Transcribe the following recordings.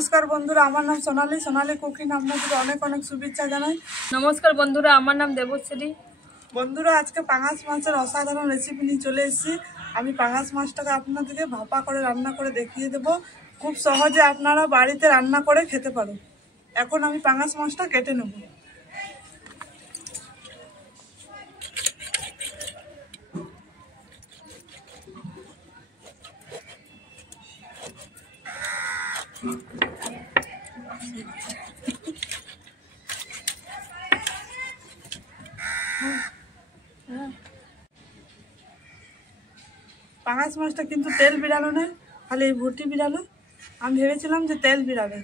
नमस्कार बंधुरा आमार नाम सोनाली सोनाली कुकिंग आपनादेर अनेक अनेक शुभेच्छा जानाई। नमस्कार बंधुरा आमार नाम देवश्री। बंधुरा आज के पांगास माछेर असाधारण रेसिपि निये चले एसेछि। आमी पांगास माछटाके आपनादेरके भापा करे रान्ना करे देखिए देब। खूब सहजे आपनारा बाड़ीते रान्ना करे खेते पारेन। एखन आमी पांगास माछटा केटे नेब। पांगास माछटा किन्तु तेल बेरानो ना, खाली भुटी बेरानो। आमी भेबेछिलाम जे तेल बेराबे।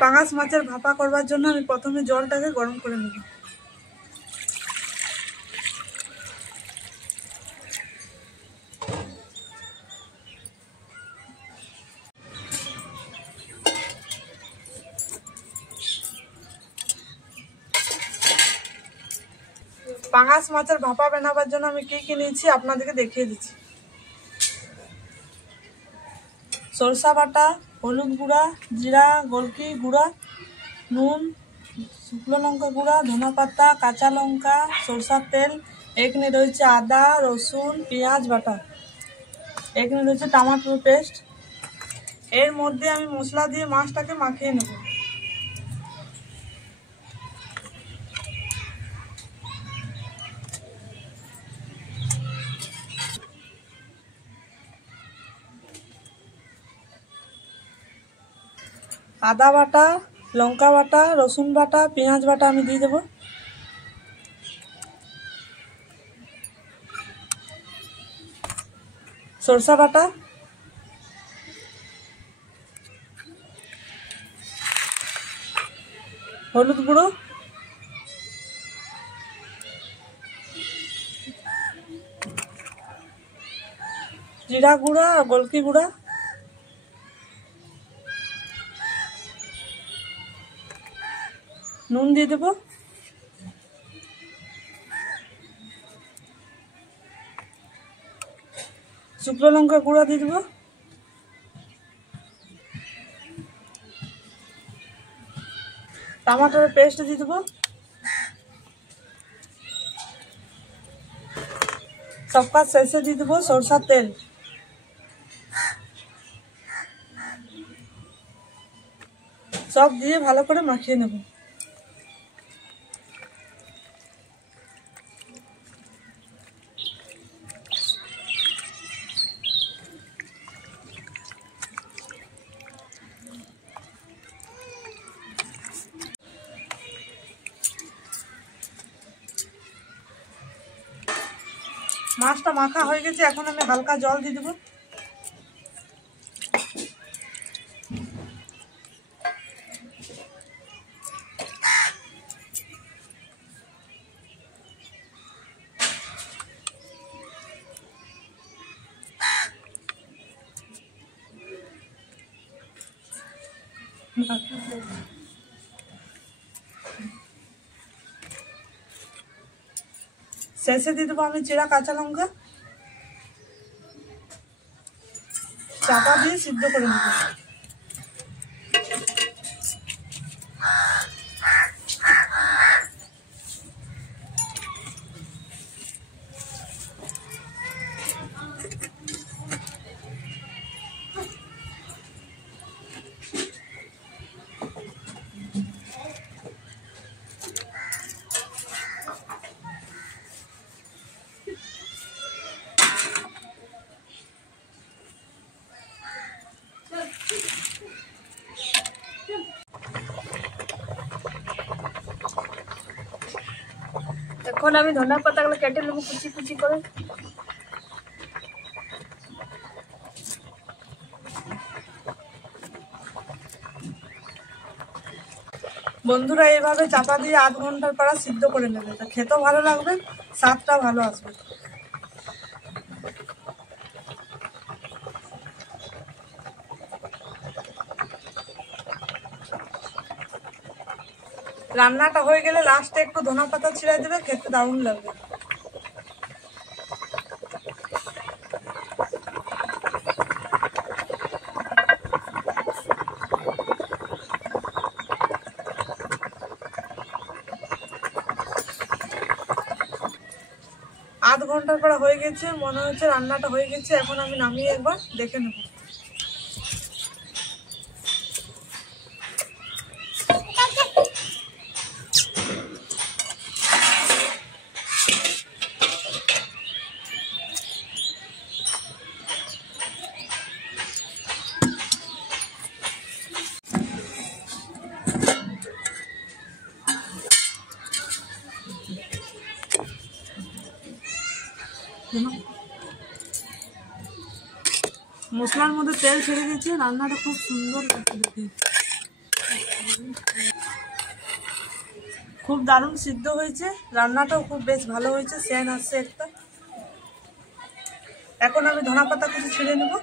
पांगास माछेर भापा करबार जोन्नो आमी प्रथमे जलटाके गरम करे नेब। पांगास माछेर भापा बानाবার জন্য আমি কি কি নিয়েছি আপনাদেরকে দেখিয়ে দিচ্ছি। সরষা বাটা, হলুদ গুঁড়া, জিরা গোলকি গুঁড়া, নুন, শুকনো লঙ্কা গুঁড়া, ধনা পাতা, কাঁচা লঙ্কা, সরষার তেল, এখানে রয়েছে আদা রসুন পেঁয়াজ বাটা, এখানে রয়েছে টমেটোর পেস্ট। এর মধ্যে আমি মশলা দিয়ে মাছটাকে মাখিয়ে নেব। আদা বাটা, লঙ্কা বাটা, রসুন বাটা, পেঁয়াজ বাটা আমি দিয়ে দেব। সরষা বাটা, হলুদ গুঁড়ো, জিরা গুঁড়া আর গোলকি গুঁড়া, নুন দিয়ে দেব, শুকনো লঙ্কা গুঁড়া দিয়ে দেব, টমেটোর পেস্ট দিয়ে দেব, সব কাজ শেষে দিয়ে দেব সরষার তেল। সব দিয়ে ভালো করে মাখিয়ে নেব। মাছটা মাখা হয়ে গেছে, এখন আমি হালকা জল দিয়ে দেবো। শেষে দিয়ে দেবো আমি চিরা কাঁচা লঙ্কা, চাপা দিয়ে সিদ্ধ করে নেব। এখন আমি ধনিয়া পাতাগুলো কেটে নেবো কুচি কুচি করে। বন্ধুরা এইভাবে চাপা দিয়ে 8 ঘন্টার পর সিদ্ধ করে নেবে, তা খেতেও ভালো লাগবে, স্বাদটা ভালো আসবে। রান্নাটা হয়ে গেলে লাস্টে একটু ধনিয়া পাতা ছিঁড়ে দেবে, খেতে দারুণ লাগবে। আধ ঘন্টার পর হয়ে গেছে, মনে হচ্ছে রান্নাটা হয়ে গেছে। এখন আমি নামিয়ে একবার দেখে নেব। মশলার মধ্যে তেল ছেড়ে গেছে, রান্নাটা খুব সুন্দর দেখে, খুব দারুণ সিদ্ধ হয়েছে। রান্নাটাও খুব বেশ ভালো হয়েছে, সেন্ট আসছে একটা। এখন আমি ধনিয়া পাতা কিছু ছিঁড়ে নেব।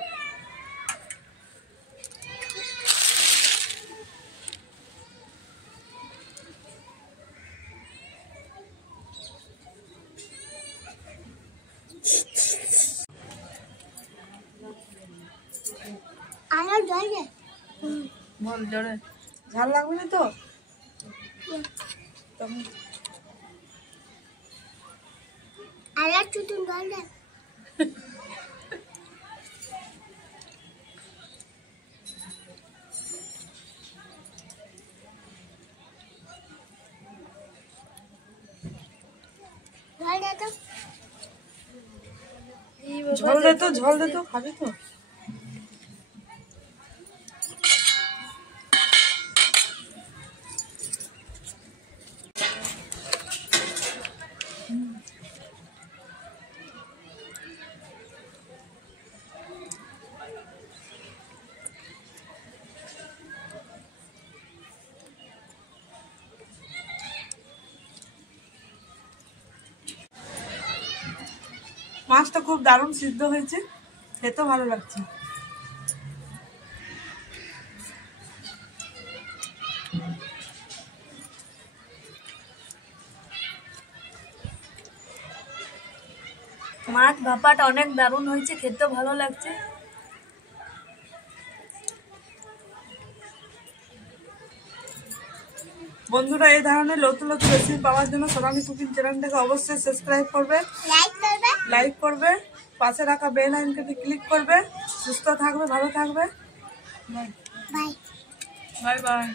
বল জোরে, ঝাল লাগবে না তো? ঝোল দে তো, ঝোল দে তো, খাবি তো? মাছটা খুব দারুণ সিদ্ধ হয়েছে, খেতে ভালো লাগছে। মাছ ভাপাটা অনেক দারুণ হয়েছে, খেতেও ভালো লাগছে। বন্ধুরা এই ধরনের নতুন নতুন রেসিপি পাওয়ার জন্য সোনালী কুকিং চ্যানেলটাকে অবশ্যই সাবস্ক্রাইব করবে, লাইক করবে, পাশে রাখা বেল আইকনটি ক্লিক করবে। সুস্থ থাকবে, ভালো থাকবে। Bye bye bye bye.